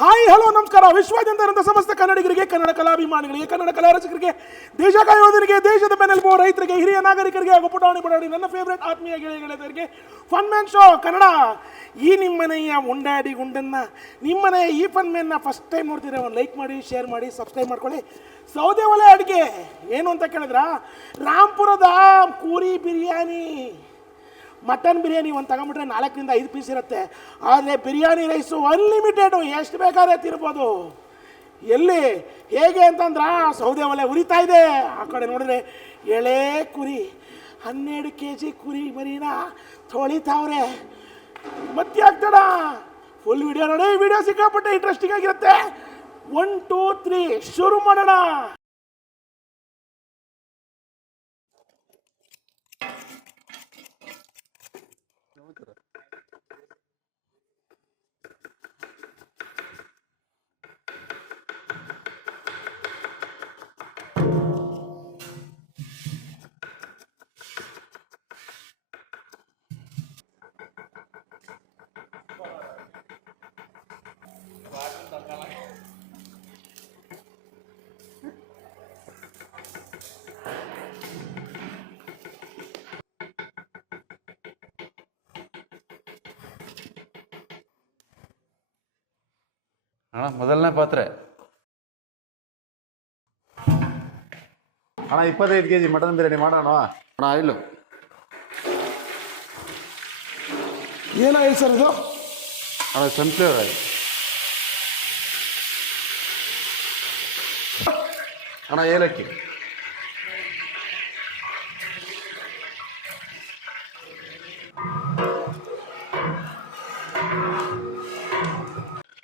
Hi hello ನಮಸ್ಕಾರ. ವಿಶ್ವಾದ್ಯಂತ ಸಮಸ್ತ ಕನ್ನಡಿಗರಿಗೆ, ಕನ್ನಡ ಕಲಾಭಿಮಾನಿಗಳಿಗೆ, ಕನ್ನಡ ಕಲಾ ರಸಿಕರಿಗೆ, ದೇಶ ಕಾಯೋದರಿಗೆ, ದೇಶದ ಬೆನ್ನೆಲುಬು ರೈತರಿಗೆ, ಹಿರಿಯ ನಾಗರಿಕರಿಗೆ ಹಾಗೂ ಪುಟಾಣಿ ಬಡಾಣಿ ನನ್ನ ಫೇವ್ರೇಟ್ ಆತ್ಮೀಯ ಗೆಳೆಯರಿಗೆ ಫನ್ ಮ್ಯಾನ್ ಶೋ ಕನ್ನಡ. ಈ ನಿಮ್ಮನೆಯ ಉಂಡಾಡಿ ಗುಂಡನ್ನ, ನಿಮ್ಮನೆಯ ಈ ಫನ್ ಮ್ಯಾನ್ನ ಫಸ್ಟ್ ಟೈಮ್ ನೋಡ್ತೀರಾ, ಒಂದು ಲೈಕ್ ಮಾಡಿ, ಶೇರ್ ಮಾಡಿ, ಸಬ್ಸ್ಕ್ರೈಬ್ ಮಾಡ್ಕೊಳ್ಳಿ. ಸೌದೆ ಒಲೆ ಅಡುಗೆ ಏನು ಅಂತ ಕೇಳಿದ್ರ, ರಾಂಪುರದ ಕೂರಿ ಬಿರಿಯಾನಿ, ಮಟನ್ ಬಿರಿಯಾನಿ ಒಂದು ತಗೊಂಬಿಟ್ರೆ 4ರಿಂದ 5 ಪೀಸ್ ಇರುತ್ತೆ. ಆದರೆ ಬಿರಿಯಾನಿ ರೈಸು ಅನ್ಲಿಮಿಟೆಡು, ಎಷ್ಟು ಬೇಕಾದ್ರೆ ತಿನ್ಬೋದು. ಎಲ್ಲಿ ಹೇಗೆ ಅಂತಂದ್ರೆ ಸೌದೆ ಒಲೆ ಉರಿತಾ ಇದೆ, ಆ ಕಡೆ ನೋಡಿದ್ರೆ ಎಳೆ ಕುರಿ 12 kg ಕುರಿ ಮರಿನ ತೊಳಿತಾವ್ರೆ. ಮತ್ತೆ ಆಗ್ತಾಡ ಫುಲ್ ವಿಡಿಯೋ ನೋಡಿ. ವಿಡಿಯೋ ಸಿಕ್ಕಾಪಟ್ಟೆ ಇಂಟ್ರೆಸ್ಟಿಂಗ್ ಆಗಿರುತ್ತೆ. 1 2 3 ಶುರು ಮಾಡೋಣ. ಅಣ್ಣ ಮೊದಲನೇ ಪಾತ್ರೆ ಅಣ್ಣ 25 kg ಮಟನ್ ಬಿರಿಯಾನಿ ಮಾಡೋಣ ಅಣ್ಣ. ಆಯಿಲು ಏನೋ ಹೇಳಿ ಸರ್ ಇದು? ಅಣ್ಣ ಸನ್ಫ್ಲೇವರ್ ಆಯಿಲ್ ಅಣ್ಣ. ಏಲಕ್ಕಿ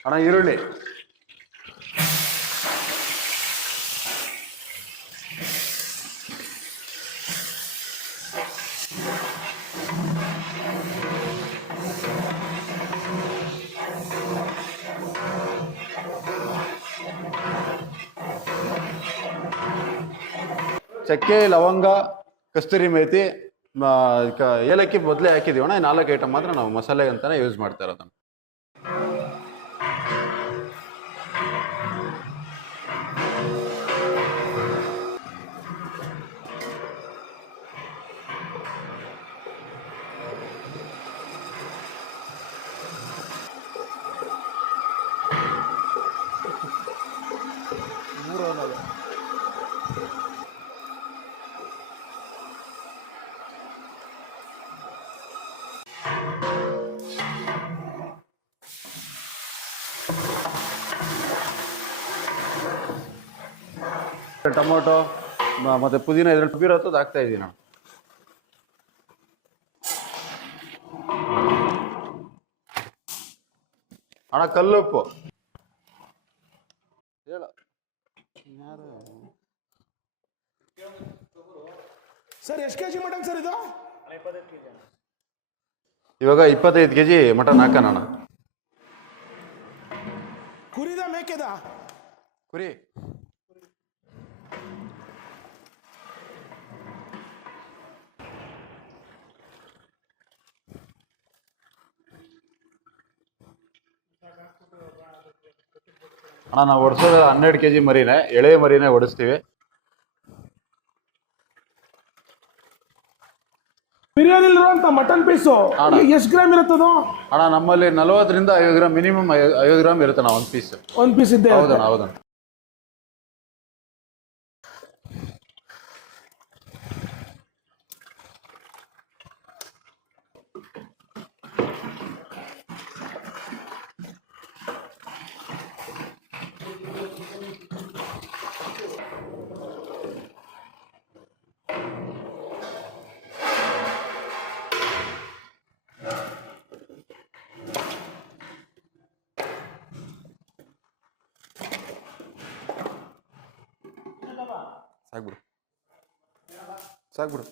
ಅಣ್ಣ. ಈರುಳ್ಳಿ ಚಕ್ಕೆ, ಲವಂಗ, ಕಸ್ತೂರಿ ಮೇಥಿ, ಏಲಕ್ಕಿ ಮೊದಲೇ ಹಾಕಿದೀವಣ್ಣ. 4 ಐಟಮ್ ಮಾತ್ರ ನಾವು ಮಸಾಲೆ ಅಂತಾನೆ ಯೂಸ್ ಮಾಡ್ತಾ ಇರೋದನ್ನ. ಟೊಮೊಟೊ ಮತ್ತೆ ಪುದೀನ ಇದ್ರಲ್ಲಿ ಟುಬಿರತ್ತದು ಹಾಕ್ತಾ ಇದ್ದೀನಿ ನಾನು. ಅಣ್ಣ ಕಲ್ಲುಪ್ಪು ಹೇಳ ಸರ್ ಎಷ್ಟು ಕೆಜಿ ಮಟನ್ ಸರ್ ಇದು? ಇವಾಗ 25 kg ಮಟನ್ ಹಾಕೋಣ. ಕುರಿದ ಮೇಕೆದ? ಕುರಿ. ಅಣ್ಣ ನಾವು ಒಡಿಸೋದು 12 kg ಮರಿನೇ, ಎಳೆ ಮರಿನೇ ಒಡಿಸ್ತೀವಿ. ಬಿರಿಯಾನಿ ಇರುವಂತ ಮಟನ್ ಪೀಸು ಎಷ್ಟು ಗ್ರಾಮ್ ಇರುತ್ತದು? ಅಣ್ಣ ನಮ್ಮಲ್ಲಿ 40ರಿಂದ 50 ಗ್ರಾಮ್, ಮಿನಿಮಮ್ 50 ಗ್ರಾಮ್ ಇರುತ್ತೆ ಅಣ್ಣ ಒಂದು ಪೀಸ್. ಒಂದು ಪೀಸ್ ಇದ್ದೆ? ಹೌದಣ್ಣ ಹೌದಣ್ಣ. ಸಾಕ್ಬಿಡು ಸಾಕ್ಬಿಡು.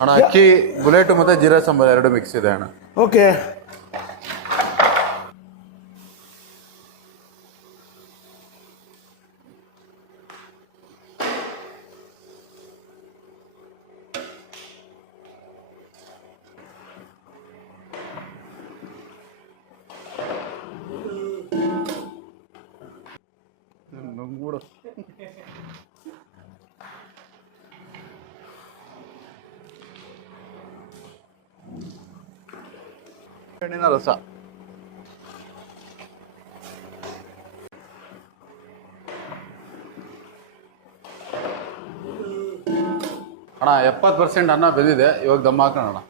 ಅಣ್ಣ ಅಕ್ಕಿ ಬುಲೆಟ್ ಮತ್ತೆ ಜೀರಾ ಸಾಂಬಾರ್ ಎರಡು ಮಿಕ್ಸ್ ಇದೆ ಅಣ್ಣ. ಓಕೆ. ಹಣ್ಣಿನ ರಸ. ಅಣ್ಣ 70% ಅನ್ನ ಬೆಂದಿದೆ, ಇವಾಗ ದಮ್ ಹಾಕೋಣ ಅಣ್ಣ.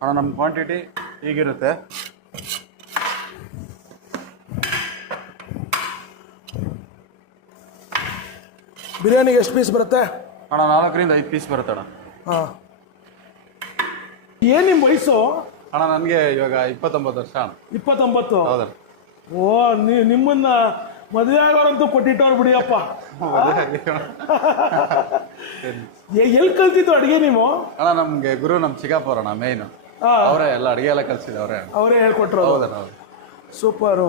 ಅಣ್ಣ ನಮ್ಮ ಕ್ವಾಂಟಿಟಿ ಹೀಗಿರುತ್ತೆ. ಬಿರಿಯಾನಿಗೆ ಎಷ್ಟು ಪೀಸ್ ಬರುತ್ತೆ ಅಣ್ಣ 4ರಿಂದ 5 ಪೀಸ್ ಬರುತ್ತೆ ಅಣ್ಣ. ಹಾಂ. ಏನು ನಿಮ್ಮ ವಯಸ್ಸು? ಅಣ್ಣ ನನಗೆ ಇವಾಗ 29 ವರ್ಷ ಅಣ್ಣ. 29? ಹೌದಣ್ಣ. ಓ, ನಿಮ್ಮನ್ನ ಮದುವೆ ಆಗೋರಂತೂ ಕೊಟ್ಟಿಟ್ಟವ್ರು ಬಿಡಿಯಪ್ಪ. ಎಲ್ಲಿ ಕಲ್ತಿದ್ದು ಅಡುಗೆ ನೀವು? ಅಣ್ಣ ನಮ್ಗೆ ಗುರು ನಮ್ಮ ಚಿಕ್ಕಪ್ಪ ಅಣ್ಣ ಮೇಯ್ನು. ಅವರೇ ಎಲ್ಲ ಅಡುಗೆ ಎಲ್ಲ ಕಲಿಸಿದವ್ರೆ. ಅವರೇ ಹೇಳ್ಕೊಟ್ರು? ಹೌದಣ್ಣ. ಹೌದು. ಸೂಪರು.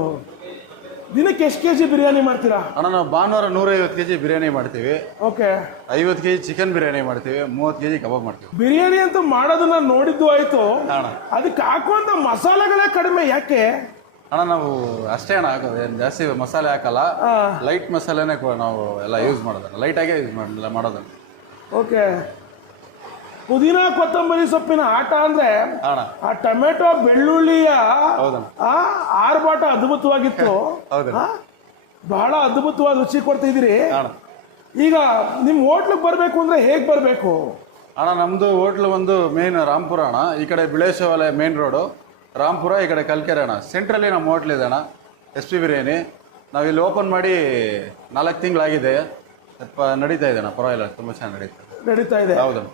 ದಿನಕ್ಕೆ ಎಷ್ಟು ಕೆಜಿ ಬಿರಿಯಾನಿ ಮಾಡ್ತೀರಾ? ಅಣ್ಣ ನಾವು ಭಾನುವಾರ 150 kg ಬಿರಿಯಾನಿ ಮಾಡ್ತೀವಿ. ಓಕೆ. 50 kg ಚಿಕನ್ ಬಿರಿಯಾನಿ ಮಾಡ್ತೀವಿ, 30 kg ಕಬಾಬ್ ಮಾಡ್ತೀವಿ. ಬಿರಿಯಾನಿ ಅಂತೂ ಮಾಡೋದನ್ನ ನೋಡಿದ್ದು ಆಯ್ತು, ಅಣ್ಣ ಅದಕ್ಕೆ ಹಾಕುವಂತ ಮಸಾಲೆಗಳೇ ಕಡಿಮೆ, ಯಾಕೆ? ಅಣ್ಣ ನಾವು ಅಷ್ಟೇ ಅಣ್ಣ ಹಾಕೋದು, ಏನು ಜಾಸ್ತಿ ಮಸಾಲೆ ಹಾಕಲ್ಲ. ಲೈಟ್ ಮಸಾಲೆನೇ ನಾವು ಎಲ್ಲ ಯೂಸ್ ಮಾಡೋದನ್ನ, ಲೈಟಾಗೇ ಯೂಸ್ ಮಾಡೋದನ್ನ. ಓಕೆ. ಪುದೀನ ಕೊತ್ತಂಬರಿ ಸೊಪ್ಪಿನ ಆಟ ಅಂದ್ರೆ ಅಣ್ಣ ಆ ಟೊಮೆಟೊ ಬೆಳ್ಳುಳ್ಳಿಯ ಹೌದಣ್ಣ ಆರ್ಭಾಟ ಅದ್ಭುತವಾಗಿತ್ತು. ಬಹಳ ಅದ್ಭುತವಾದ ರುಚಿ ಕೊಡ್ತಿದ್ದೀರಿ. ಈಗ ನಿಮ್ ಹೋಟ್ಲಿಗೆ ಬರ್ಬೇಕು ಅಂದ್ರೆ ಹೇಗ್ ಬರ್ಬೇಕು? ಅಣ್ಣ ನಮ್ದು ಹೋಟ್ಲು ಒಂದು ಮೇನ್ ರಾಂಪುರ ಅಣ್ಣ, ಈ ಕಡೆ ಬಿಳೇಶವಾಲೆ ಮೇನ್ ರೋಡು ರಾಂಪುರ, ಈ ಕಡೆ ಕಲ್ಕೆರೆ ಅಣ್ಣ. ಸೆಂಟ್ರಲ್ಲಿ ನಮ್ಮ ಹೋಟ್ಲ್ ಇದೆ ಅಣ್ಣ, SP ಬಿರಿಯಾನಿ. ನಾವಿಲ್ಲಿ ಓಪನ್ ಮಾಡಿ 4 ತಿಂಗಳಾಗಿದೆ, ನಡೀತಾ ಇದೆ ಅಣ್ಣ, ಪರವಾಗಿಲ್ಲ, ತುಂಬ ಚೆನ್ನಾಗಿ ನಡೀತಾ ಇದೆ. ಹೌದಣ್ಣ.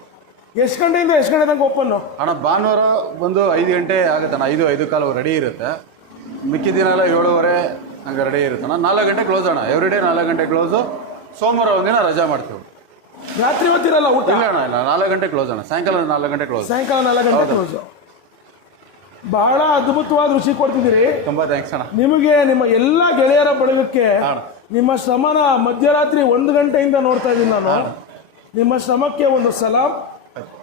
ಎಷ್ಟು ಗಂಟೆಯಿಂದ ಎಷ್ಟು ಗಂಟೆ ತನಕ ಓಪನ್? ಅಣ್ಣ ಭಾನುವಾರ ಒಂದು 5 ಗಂಟೆ ಆಗುತ್ತೆ ಅಣ್ಣ, 5-5:15 ರೆಡಿ ಇರುತ್ತೆ. ಮಿಕ್ಕಿದ ದಿನ ಎಲ್ಲ 7:30 ಹಂಗೆ ರೆಡಿ ಇರುತ್ತೆ ಅಣ್ಣ. 4 ಗಂಟೆ ಕ್ಲೋಸ್ ಅಣ್ಣ, ಎವ್ರಿ ಡೇ 4 ಗಂಟೆ ಕ್ಲೋಸು. ಸೋಮವಾರ ಒಂದಿನ ರಜಾ ಮಾಡ್ತೀವಿ. ರಾತ್ರಿ ಹೊತ್ತಿರಲ್ಲ ಊಟ? ಇಲ್ಲ ಅಣ್ಣ, ಇಲ್ಲ, 4 ಗಂಟೆ ಕ್ಲೋಸ್ ಅಣ್ಣ, ಸಾಯಂಕಾಲ 4 ಗಂಟೆ ಕ್ಲೋಸ್. ಸಾಯಂಕಾಲ 4 ಗಂಟೆ ಕ್ಲೋಸ್. ಬಹಳ ಅದ್ಭುತವಾದ ರುಚಿ ಕೊಡ್ತಿದ್ದೀರಿ. ತುಂಬಾ ಥ್ಯಾಂಕ್ಸ್ ಅಣ್ಣ. ನಿಮಗೆ ನಿಮ್ಮ ಎಲ್ಲ ಗೆಳೆಯರ ಬಳಗಕ್ಕೆ ನಿಮ್ಮ ಶ್ರಮನ ಮಧ್ಯರಾತ್ರಿ 1 ಗಂಟೆಯಿಂದ ನೋಡ್ತಾ ಇದ್ದೀನಿ ನಾನು. ನಿಮ್ಮ ಶ್ರಮಕ್ಕೆ ಒಂದು ಸಲಾಂ.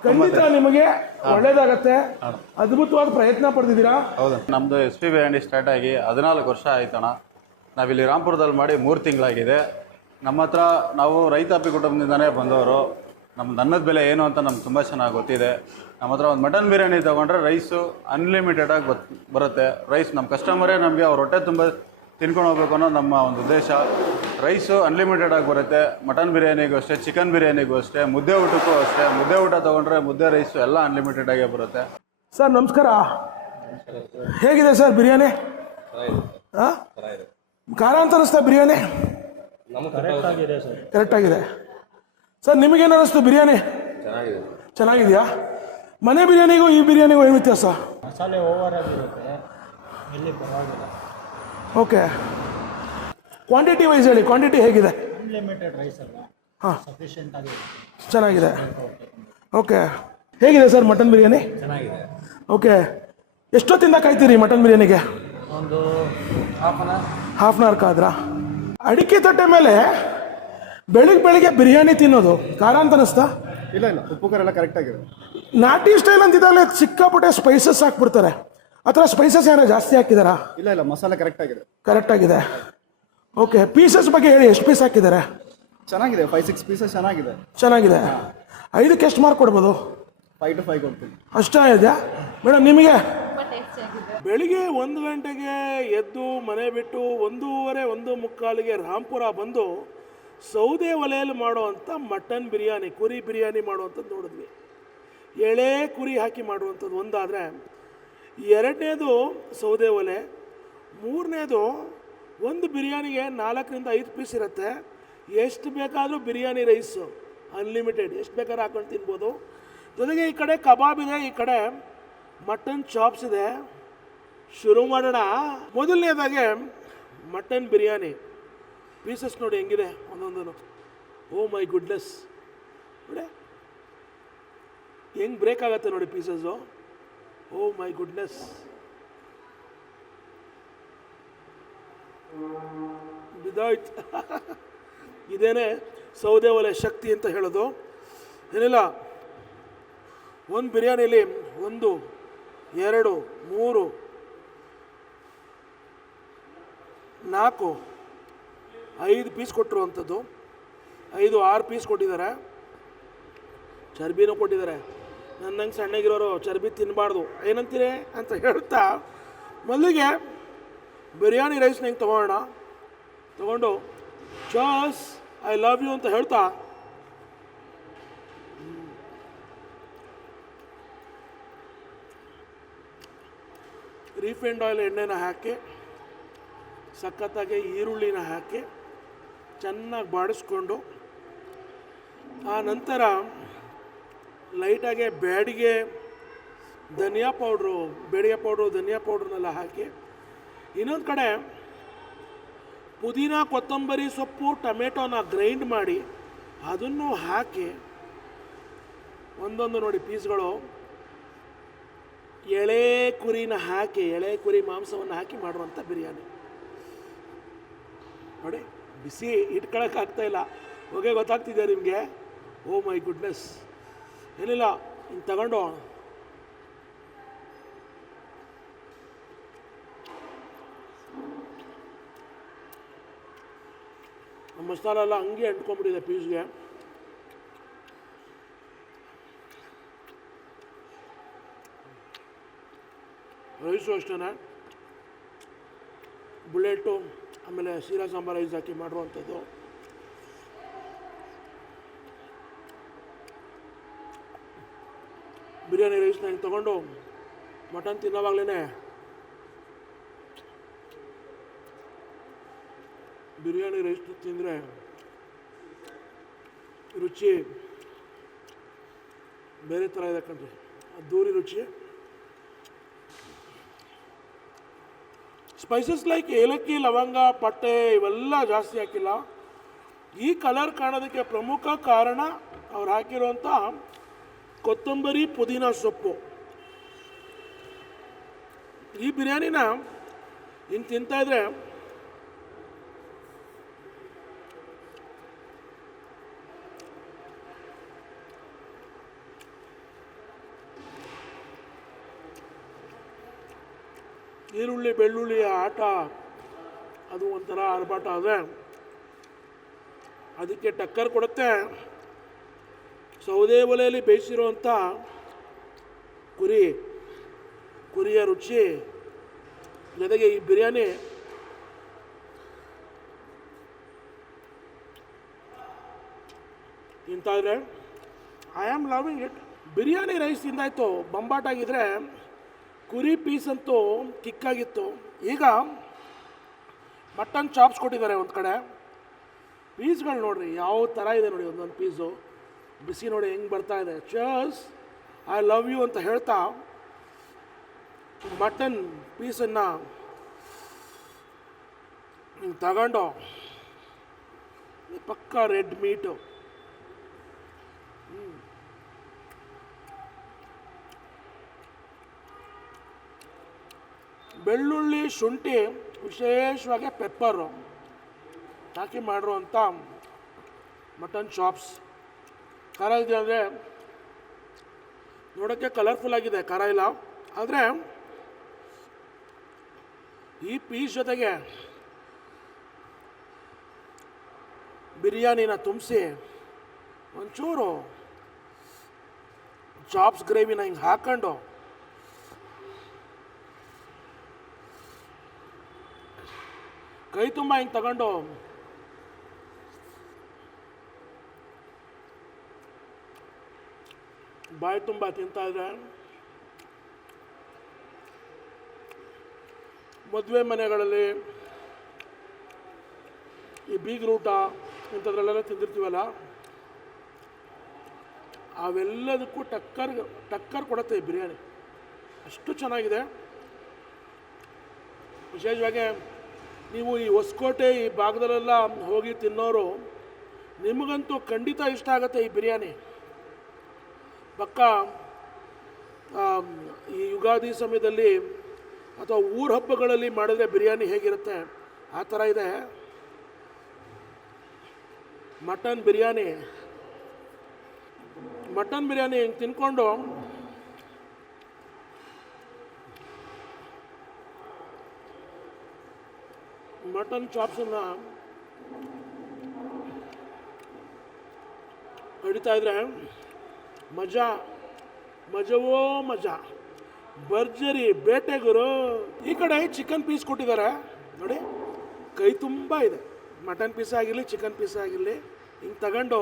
ಖಂಡಿತ ನಿಮಗೆ ಒಳ್ಳೇದಾಗತ್ತೆ. ಅದ್ಭುತವಾದ ಪ್ರಯತ್ನ ಪಡ್ತಿದ್ದೀರಾ. ಹೌದಾ. ನಮ್ದು SP ಬಿರಿಯಾನಿ ಸ್ಟಾರ್ಟ್ ಆಗಿ 14 ವರ್ಷ ಆಯ್ತಣ್ಣ. ನಾವಿಲ್ಲಿ ರಾಂಪುರದಲ್ಲಿ ಮಾಡಿ 3 ತಿಂಗಳಾಗಿದೆ. ನಮ್ಮ ಹತ್ರ ನಾವು ರೈತಾಪಿ ಕುಟುಂಬದಿಂದನೇ ಬಂದವರು. ನಮ್ದು ಅನ್ನದ ಬೆಲೆ ಏನು ಅಂತ ನಮ್ಗೆ ತುಂಬ ಚೆನ್ನಾಗಿ ಗೊತ್ತಿದೆ. ನಮ್ಮ ಹತ್ರ ಒಂದು ಮಟನ್ ಬಿರಿಯಾನಿ ತೊಗೊಂಡ್ರೆ ರೈಸು ಅನ್ಲಿಮಿಟೆಡಾಗಿ ಬರುತ್ತೆ. ರೈಸ್ ನಮ್ಮ ಕಸ್ಟಮರೇ ನಮಗೆ ಅವ್ರ ಹೊಟ್ಟೆ ತುಂಬ ತಿನ್ಕೊಂಡು ಹೋಗ್ಬೇಕು ಅನ್ನೋದು ನಮ್ಮ ಒಂದು ಉದ್ದೇಶ. ರೈಸು ಅನ್ಲಿಮಿಟೆಡಾಗಿ ಬರುತ್ತೆ. ಮಟನ್ ಬಿರಿಯಾನಿಗೂ ಅಷ್ಟೇ, ಚಿಕನ್ ಬಿರಿಯಾನಿಗೂ ಅಷ್ಟೇ, ಮುದ್ದೆ ಊಟಕ್ಕೂ ಅಷ್ಟೇ. ಮುದ್ದೆ ಊಟ ತೊಗೊಂಡ್ರೆ ಮುದ್ದೆ ರೈಸು ಎಲ್ಲ ಅನ್ಲಿಮಿಟೆಡಾಗೇ ಬರುತ್ತೆ. ಸರ್ ನಮಸ್ಕಾರ. ಹೇಗಿದೆ ಸರ್ ಬಿರಿಯಾನಿ? ಖಾರ ಅಂತ ಅನಿಸ್ತಾ ಬಿರಿಯಾನಿ? ಕರೆಕ್ಟ್ ಆಗಿದೆ ಸರ್. ನಿಮಗೇನು ಅನ್ನಿಸ್ತು ಬಿರಿಯಾನಿ? ಚೆನ್ನಾಗಿದೆಯಾ? ಮನೆ ಬಿರಿಯಾನಿಗೂ ಈ ಬಿರಿಯಾನಿಗೂ ಏನು ವ್ಯತ್ಯಾಸ? ಮಸಾಲೆ ಓವರ್ ಆಗಿರುತ್ತೆ, ಇಲ್ಲಿ ಪರವಾಗಿಲ್ಲ. ಓಕೆ, ಕ್ವಾಂಟಿಟಿ ವೈಸ್ ಹೇಳಿ, ಕ್ವಾಂಟಿಟಿ ಹೇಗಿದೆ? ಅನ್ಲಿಮಿಟೆಡ್ ರೈಸ್ ಅಲ್ಲ, ಹಾಂ, ಸಫಿಷಿಯೆಂಟ್ ಆಗಿ ಚೆನ್ನಾಗಿದೆ. ಓಕೆ, ಹೇಗಿದೆ ಸರ್ ಮಟನ್ ಬಿರಿಯಾನಿ? ಚೆನ್ನಾಗಿದೆ. ಓಕೆ, ಎಷ್ಟೊತ್ತಿಂದ ಕಾಯ್ತೀರಿ ಮಟನ್ ಬಿರಿಯಾನಿಗೆ? ಒಂದು half an half an hour ಕಾದ್ರಾ? ಅಡಿಕೆ ತಟ್ಟೆ ಮೇಲೆ ಬೆಳಿಗ್ಗೆ ಬಿರಿಯಾನಿ ತಿನ್ನೋದು ಖಾರ ಅಂತ ಅನಿಸ್ತಾ? ಇಲ್ಲ ಉಪ್ಪು ಖಾರ ಎಲ್ಲ ಕರೆಕ್ಟ್ ಆಗಿದೆ. ನಾಟಿ ಸ್ಟೈಲ್ ಅಂತಿದ್ದಾಗಲೇ ಸಿಕ್ಕಾಪಟ್ಟೆ ಸ್ಪೈಸಸ್ ಹಾಕ್ಬಿಡ್ತಾರೆ, ಆ ಥರ ಸ್ಪೈಸಸ್ ಏನಾರ ಜಾಸ್ತಿ ಹಾಕಿದಾರಾ? ಇಲ್ಲ ಮಸಾಲೆ ಕರೆಕ್ಟ್ ಆಗಿದೆ. ಕರೆಕ್ಟ್ ಆಗಿದೆ. ಓಕೆ, ಪೀಸಸ್ ಬಗ್ಗೆ ಹೇಳಿ, ಎಷ್ಟು ಪೀಸ್ ಹಾಕಿದ್ದಾರೆ? ಚೆನ್ನಾಗಿದೆ, 5-6 ಪೀಸಸ್ ಚೆನ್ನಾಗಿದೆ. ಚೆನ್ನಾಗಿದೆ. 5ಕ್ಕೆ ಎಷ್ಟು ಮಾರ್ಕ್ ಕೊಡ್ಬೋದು? 5 to 5 ಕೊಡ್ತೀನಿ. ಅಷ್ಟೇ ಇದೆಯಾ ಮೇಡಮ್ ನಿಮಗೆ? ಬೆಳಿಗ್ಗೆ 1 ಗಂಟೆಗೆ ಎದ್ದು ಮನೆ ಬಿಟ್ಟು 1:30, 1:45ಗೆ ರಾಂಪುರ ಬಂದು ಸೌದೆ ಒಲೆಯಲ್ಲಿ ಮಾಡುವಂಥ ಮಟನ್ ಬಿರಿಯಾನಿ, ಕುರಿ ಬಿರಿಯಾನಿ ಮಾಡುವಂಥದ್ದು ನೋಡಿದ್ವಿ. ಎಳೆ ಕುರಿ ಹಾಕಿ ಮಾಡುವಂಥದ್ದು ಒಂದಾದರೆ, ಎರಡನೇದು ಸೌದೆ ಒಲೆ, ಮೂರನೇದು ಒಂದು ಬಿರಿಯಾನಿಗೆ 4ರಿಂದ 5 ಪೀಸ್ ಇರುತ್ತೆ. ಎಷ್ಟು ಬೇಕಾದರೂ ಬಿರಿಯಾನಿ ರೈಸು ಅನ್ಲಿಮಿಟೆಡ್, ಎಷ್ಟು ಬೇಕಾದ್ರೂ ಹಾಕೊಂಡು ತಿನ್ಬೋದು. ಜೊತೆಗೆ ಈ ಕಡೆ ಕಬಾಬ್ ಇದೆ, ಈ ಕಡೆ ಮಟನ್ ಚಾಪ್ಸ್ ಇದೆ. ಶುರು ಮಾಡೋಣ. ಮೊದಲನೇದಾಗೆ ಮಟನ್ ಬಿರಿಯಾನಿ ಪೀಸಸ್ ನೋಡಿ ಹೆಂಗಿದೆ ಒಂದೊಂದು. ಓ ಮೈ ಗುಡ್ನೆಸ್, ನೋಡಿ ಹೆಂಗೆ ಬ್ರೇಕ್ ಆಗುತ್ತೆ ನೋಡಿ ಪೀಸಸ್ಸು. O my goodness, ಬಿದ್ದಾಯ್ತು. ಇದೇನೆ ಸೌದೆ ಒಲೆ ಶಕ್ತಿ ಅಂತ ಹೇಳೋದು. ಏನಿಲ್ಲ, ಒಂದು ಬಿರಿಯಾನಿಲಿ 1, 2, 3, 4, 5 ಪೀಸ್ ಕೊಟ್ಟಿರುವಂಥದ್ದು. 5-6 ಪೀಸ್ ಕೊಟ್ಟಿದ್ದಾರೆ. ಚರ್ಬಿನೂ ಕೊಟ್ಟಿದ್ದಾರೆ. ನನ್ನಂಗೆ ಸಣ್ಣಗಿರೋರು ಚರ್ಬಿ ತಿನ್ನಬಾರ್ದು ಏನಂತೀರಿ ಅಂತ ಹೇಳ್ತಾ ಮೊದಲಿಗೆ ಬಿರಿಯಾನಿ ರೈಸ್ನ ಹಿಂಗೆ ತೊಗೊಂಡು ಚಾಸ್ ಐ ಲವ್ ಯು ಅಂತ ಹೇಳ್ತಾ ರೀಫೈಂಡ್ ಆಯಿಲ್ ಎಣ್ಣೆನ ಹಾಕಿ ಸಖತ್ತಾಗಿ ಈರುಳ್ಳಿನ ಹಾಕಿ ಚೆನ್ನಾಗಿ ಬಾಡಿಸ್ಕೊಂಡು, ಆ ನಂತರ ಲೈಟಾಗೆ ಬ್ಯಾಡಿಗೆ ಧನಿಯಾ ಪೌಡ್ರು ಧನಿಯಾ ಪೌಡ್ರನ್ನೆಲ್ಲ ಹಾಕಿ, ಇನ್ನೊಂದು ಕಡೆ ಪುದೀನ ಕೊತ್ತಂಬರಿ ಸೊಪ್ಪು ಟೊಮೆಟೊನ ಗ್ರೈಂಡ್ ಮಾಡಿ ಅದನ್ನು ಹಾಕಿ ಒಂದೊಂದು ನೋಡಿ ಪೀಸ್ಗಳು ಎಳೆ ಕುರಿನ ಹಾಕಿ, ಎಳೆ ಕುರಿ ಮಾಂಸವನ್ನು ಹಾಕಿ ಮಾಡುವಂಥ ಬಿರಿಯಾನಿ ನೋಡಿ. ಬಿಸಿ ಇಟ್ಕೊಳಕ್ಕಾಗ್ತಾ ಇಲ್ಲ, ಹೊಗೆ ಗೊತ್ತಾಗ್ತಿದೆ ನಿಮಗೆ. ಓ ಮೈ ಗುಡ್ನೆಸ್, ಏನಿಲ್ಲ ಹಿಂಗೆ ತಗೊಂಡು ಮಸಾಲ ಎಲ್ಲ ಹಂಗೆ ಅಂಟ್ಕೊಂಡ್ಬಿಟ್ಟಿದೆ ಪೀಸ್ಗೆ. ರೈಸು ಅಷ್ಟೇ, ಬುಲೆಟು ಆಮೇಲೆ ಸೀರಾ ಸಾಂಬಾರು ರೈಸ್ ಹಾಕಿ ಮಾಡುವಂಥದ್ದು. ಬಿರಿಯಾನಿ ರೈಸ್ನ ಹಿಂಗೆ ತೊಗೊಂಡು ಮಟನ್ ತಿನ್ನೋವಾಗಲೇ ಬಿರಿಯಾನಿ ರೈಸ್ ತಿಂದರೆ ರುಚಿ ಬೇರೆ ಥರ ಇದೆ ಕಣ್ರಿ, ಅದ್ದೂರಿ ರುಚಿ. ಸ್ಪೈಸಸ್ ಲೈಕ್ ಏಲಕ್ಕಿ, ಲವಂಗ, ಪಟ್ಟೆ ಇವೆಲ್ಲ ಜಾಸ್ತಿ ಹಾಕಿಲ್ಲ. ಈ ಕಲರ್ ಕಾಣೋದಕ್ಕೆ ಪ್ರಮುಖ ಕಾರಣ ಅವ್ರು ಹಾಕಿರುವಂಥ ಕೊತ್ತಂಬರಿ ಪುದೀನ ಸೊಪ್ಪು. ಈ ಬಿರಿಯಾನಿನ ಹಿಂಗೆ ತಿಂತಾಯಿದ್ರೆ ಈರುಳ್ಳಿ ಬೆಳ್ಳುಳ್ಳಿಯ ಆಟ ಅದು ಒಂಥರ ಆರ್ಭಾಟ ಆದರೆ ಅದಕ್ಕೆ ಟಕ್ಕರ್ ಕೊಡುತ್ತೆ ಸೌದೆ ಒಲೆಯಲ್ಲಿ ಬೇಯಿಸಿರುವಂಥ ಕುರಿಯ ರುಚಿ. ಜೊತೆಗೆ ಈ ಬಿರಿಯಾನಿ ತಿಂತಾಯಿದ್ರೆ I am loving it. Biryani rice ತಿಂದಾಯ್ತು ಬಂಬಾಟಾಗಿದ್ದರೆ ಕುರಿ ಪೀಸ್ ಅಂತೂ ಕಿಕ್ಕಾಗಿತ್ತು. ಈಗ ಮಟನ್ ಚಾಪ್ಸ್ ಕೊಟ್ಟಿದ್ದಾರೆ ಒಂದು ಕಡೆ. ಪೀಸ್ಗಳು ನೋಡ್ರಿ ಯಾವ ಥರ ಇದೆ ನೋಡಿ, ಒಂದೊಂದು ಪೀಸು ಬಿಸಿ ನೋಡಿ ಹೆಂಗೆ ಬರ್ತಾ ಇದೆ. ಚರ್ಸ್, ಐ ಲವ್ ಯು ಅಂತ ಹೇಳ್ತಾ ಮಟನ್ ಪೀಸನ್ನು ಹಿಂಗೆ ತಗೊಂಡು ಪಕ್ಕ ರೆಡ್ ಮೀಟು ಬೆಳ್ಳುಳ್ಳಿ, ಶುಂಠಿ, ವಿಶೇಷವಾಗಿ ಪೆಪ್ಪರು ಹಾಕಿ ಮಾಡಿರುವಂಥ ಮಟನ್ ಚಾಪ್ಸ್. ಖಾರ ಇದೆ ಅಂದರೆ ನೋಡೋಕ್ಕೆ ಕಲರ್ಫುಲ್ ಆಗಿದೆ, ಖಾರ ಇಲ್ಲ. ಆದರೆ ಈ ಪೀಸ್ ಜೊತೆಗೆ ಬಿರಿಯಾನಿನ ತುಂಬಿಸಿ ಒಂಚೂರು ಚಾಪ್ಸ್ ಗ್ರೇವಿನ ಹಿಂಗೆ ಹಾಕೊಂಡು ಕೈ ತುಂಬ ಹಿಂಗೆ ತಗೊಂಡು ಬಾಯಿ ತುಂಬ ತಿಂತಾ ಇದ್ರೆ ಮದುವೆ ಮನೆಗಳಲ್ಲಿ ಈ ಬೀಗ್ರೂಟ ಇಂಥದ್ರಲ್ಲೆಲ್ಲ ತಿಂದಿರ್ತೀವಲ್ಲ, ಅವೆಲ್ಲದಕ್ಕೂ ಟಕ್ಕರ್ ಕೊಡುತ್ತೆ ಈ ಬಿರಿಯಾನಿ. ಅಷ್ಟು ಚೆನ್ನಾಗಿದೆ. ವಿಶೇಷವಾಗಿ ನೀವು ಈ ಹೊಸಕೋಟೆ ಈ ಭಾಗದಲ್ಲೆಲ್ಲ ಹೋಗಿ ತಿನ್ನೋರು, ನಿಮಗಂತೂ ಖಂಡಿತ ಇಷ್ಟ ಆಗುತ್ತೆ ಈ ಬಿರಿಯಾನಿ. ಪಕ್ಕ ಈ ಯುಗಾದಿ ಸಮಯದಲ್ಲಿ ಅಥವಾ ಊರ ಹಬ್ಬಗಳಲ್ಲಿ ಮಾಡಿದ್ರೆ ಬಿರಿಯಾನಿ ಹೇಗಿರುತ್ತೆ ಆ ಥರ ಇದೆ ಮಟನ್ ಬಿರಿಯಾನಿ. ಹಿಂಗೆ ತಿನ್ಕೊಂಡು ಮಟನ್ ಚಾಪ್ಸನ್ನು ಕಡಿತಾ ಇದ್ರೆ ಮಜವೋ ಮಜಾ, ಭರ್ಜರಿ ಬೇಟೆ ಗುರು. ಈ ಕಡೆ ಚಿಕನ್ ಪೀಸ್ ಕೊಟ್ಟಿದ್ದಾರೆ ನೋಡಿ, ಕೈ ತುಂಬ ಇದೆ. ಮಟನ್ ಪೀಸ್ ಆಗಿರಲಿ, ಚಿಕನ್ ಪೀಸ್ ಆಗಿರಲಿ, ಹಿಂಗೆ ತಗೊಂಡು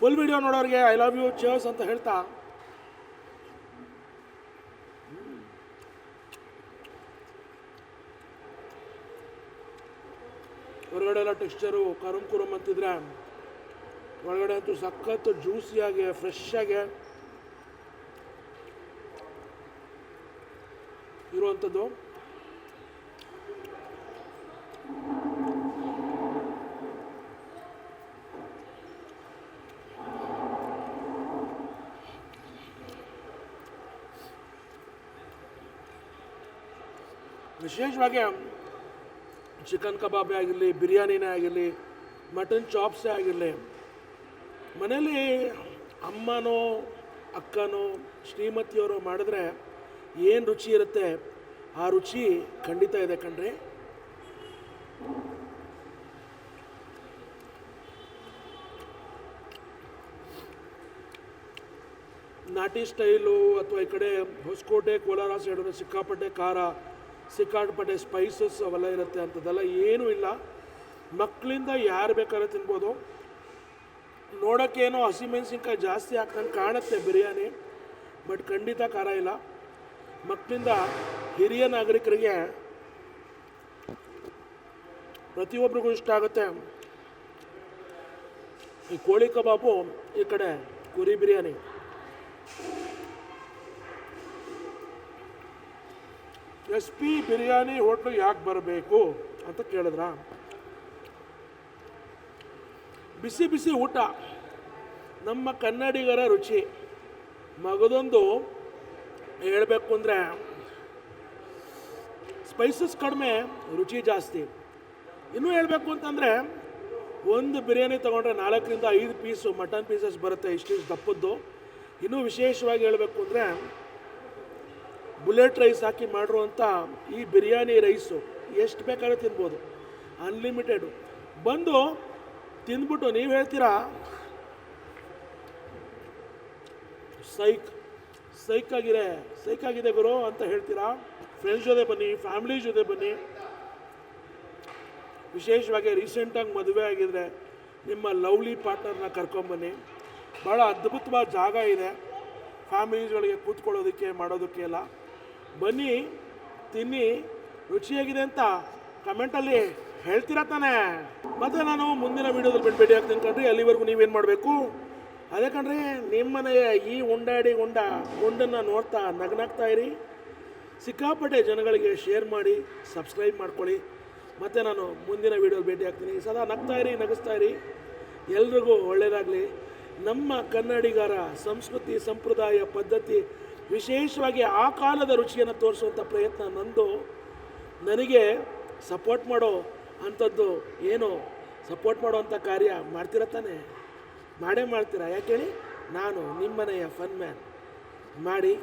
ಫುಲ್ ವಿಡಿಯೋ ನೋಡೋರಿಗೆ ಐ ಲವ್ ಯು, ಚರ್ಸ್ ಅಂತ ಹೇಳ್ತಾ ಹೊರಗಡೆ ಎಲ್ಲ ಟೆಕ್ಸ್ಚರು ಕುರುಮ್ ಅಂತಿದ್ರೆ, ಒಳಗಡೆ ಅಂತೂ ಸಖತ್ತು ಜ್ಯೂಸಿಯಾಗಿ ಫ್ರೆಶ್ ಆಗಿ ಇರುವಂಥದ್ದು. ವಿಶೇಷವಾಗಿ ಚಿಕನ್ ಕಬಾಬೇ ಆಗಿರಲಿ, ಬಿರಿಯಾನಿನೇ ಆಗಿರಲಿ, ಮಟನ್ ಚಾಪ್ಸೇ ಆಗಿರಲಿ, ಮನೇಲಿ ಅಮ್ಮನೋ ಅಕ್ಕನೋ ಶ್ರೀಮತಿಯವರು ಮಾಡಿದ್ರೆ ಏನು ರುಚಿ ಇರುತ್ತೆ ಆ ರುಚಿ ಖಂಡಿತ ಇದೆ ಕಣ್ರಿ. ನಾಟಿ ಸ್ಟೈಲು ಅಥವಾ ಈ ಕಡೆ ಹೊಸಕೋಟೆ ಕೋಲಾರ ಸೈಡು ಸಿಕ್ಕಾಪಟ್ಟೆ ಖಾರ, ಸಿಕ್ಕಾಪಟ್ಟೆ ಸ್ಪೈಸಸ್ ಅವೆಲ್ಲ ಇರುತ್ತೆ. ಅಂಥದ್ದೆಲ್ಲ ಏನೂ ಇಲ್ಲ. ಮಕ್ಕಳಿಂದ ಯಾರು ಬೇಕಾದ್ರೆ ತಿನ್ಬೋದು. ನೋಡೋಕ್ಕೇನೋ ಹಸಿಮೆಣಸಿನ್ಕಾಯಿ ಜಾಸ್ತಿ ಹಾಕ್ದಂಗೆ ಕಾಣುತ್ತೆ ಬಿರಿಯಾನಿ, ಬಟ್ ಖಂಡಿತ ಖಾರ ಇಲ್ಲ. ಮಕ್ಕಳಿಂದ ಹಿರಿಯ ನಾಗರಿಕರಿಗೆ ಪ್ರತಿಯೊಬ್ಬರಿಗೂ ಇಷ್ಟ ಆಗುತ್ತೆ. ಈ ಕೋಳಿ ಕಬಾಬು, ಈ ಕಡೆ ಕುರಿ ಬಿರಿಯಾನಿ. SP ಬಿರಿಯಾನಿ ಹೋಟ್ಲು ಯಾಕೆ ಬರಬೇಕು ಅಂತ ಕೇಳಿದ್ರ, ಬಿಸಿ ಬಿಸಿ ಊಟ ನಮ್ಮ ಕನ್ನಡಿಗರ ರುಚಿ. ಮಗದೊಂದು ಹೇಳಬೇಕು ಅಂದರೆ ಸ್ಪೈಸಸ್ ಕಡಿಮೆ, ರುಚಿ ಜಾಸ್ತಿ. ಇನ್ನೂ ಹೇಳಬೇಕು ಅಂತಂದರೆ ಒಂದು ಬಿರಿಯಾನಿ ತೊಗೊಂಡ್ರೆ 4ರಿಂದ 5 ಪೀಸು ಮಟನ್ ಪೀಸಸ್ ಬರುತ್ತೆ, ಇಷ್ಟಿಷ್ಟು ದಪ್ಪದ್ದು. ಇನ್ನೂ ವಿಶೇಷವಾಗಿ ಹೇಳಬೇಕು ಅಂದರೆ ಬುಲೆಟ್ ರೈಸ್ ಹಾಕಿ ಮಾಡಿರುವಂಥ ಈ ಬಿರಿಯಾನಿ ರೈಸು ಎಷ್ಟು ಬೇಕಾದ್ರೆ ತಿನ್ಬೋದು, ಅನ್ಲಿಮಿಟೆಡು. ಬಂದು ತಿಂದ್ಬಿಟ್ಟು ನೀವು ಹೇಳ್ತೀರಾ ಸೈಕಾಗಿದೆ ಗುರು ಅಂತ ಹೇಳ್ತೀರಾ. ಫ್ರೆಂಡ್ಸ್ ಜೊತೆ ಬನ್ನಿ, ಫ್ಯಾಮಿಲಿ ಜೊತೆ ಬನ್ನಿ. ವಿಶೇಷವಾಗಿ ರೀಸೆಂಟಾಗಿ ಮದುವೆ ಆಗಿದ್ರೆ ನಿಮ್ಮ ಲವ್ಲಿ ಪಾರ್ಟ್ನರ್ನ ಕರ್ಕೊಂಬನ್ನಿ. ಭಾಳ ಅದ್ಭುತವಾದ ಜಾಗ ಇದೆ ಫ್ಯಾಮಿಲೀಸ್ಗಳಿಗೆ ಕೂತ್ಕೊಳ್ಳೋದಕ್ಕೆ ಮಾಡೋದಕ್ಕೆ ಎಲ್ಲ. ಬನ್ನಿ, ತಿನ್ನಿ, ರುಚಿಯಾಗಿದೆ ಅಂತ ಕಮೆಂಟಲ್ಲಿ ಹೇಳ್ತೀರಾ ತಾನೇ. ಮತ್ತು ನಾನು ಮುಂದಿನ ವೀಡಿಯೋದಲ್ಲಿ ಭೇಟಿ ಆಗ್ತೀನಿ ಕಣ್ರಿ. ಅಲ್ಲಿವರೆಗೂ ನೀವೇನು ಮಾಡಬೇಕು, ಅದೇ ಕಣ್ರಿ ನಿಮ್ಮನೆಯ ಈ ಉಂಡಾಡಿ ಗುಂಡನ್ನು ನೋಡ್ತಾ ನಗ್ನಾಗ್ತಾ ಇರಿ. ಸಿಕ್ಕಾಪಟ್ಟೆ ಜನಗಳಿಗೆ ಶೇರ್ ಮಾಡಿ, ಸಬ್ಸ್ಕ್ರೈಬ್ ಮಾಡ್ಕೊಳ್ಳಿ. ಮತ್ತು ನಾನು ಮುಂದಿನ ವೀಡಿಯೋಲಿ ಭೇಟಿ ಆಗ್ತೀನಿ. ಸದಾ ನಗ್ತಾ ಇರಿ, ನಗಿಸ್ತಾ ಇರಿ. ಎಲ್ರಿಗೂ ಒಳ್ಳೆಯದಾಗಲಿ. ನಮ್ಮ ಕನ್ನಡಿಗರ ಸಂಸ್ಕೃತಿ, ಸಂಪ್ರದಾಯ, ಪದ್ಧತಿ, ವಿಶೇಷವಾಗಿ ಆ ಕಾಲದ ರುಚಿಯನ್ನು ತೋರಿಸುವಂಥ ಪ್ರಯತ್ನ ನಂದು. ನನಗೆ ಸಪೋರ್ಟ್ ಮಾಡೋ ಅಂಥದ್ದು ಏನು ಸಪೋರ್ಟ್ ಮಾಡೋವಂಥ ಕಾರ್ಯ ಮಾಡ್ತೀರ ತಾನೆ? ಮಾಡೇ ಮಾಡ್ತೀರಾ. ಯಾಕೆ ಹೇಳಿ? ನಾನು ನಿಮ್ಮನೆಯ ಫನ್ ಮ್ಯಾನ್. ಮಾಡಿ.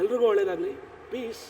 ಎಲ್ರಿಗೂ ಒಳ್ಳೆಯದಾಗಲಿ. ಪೀಸ್.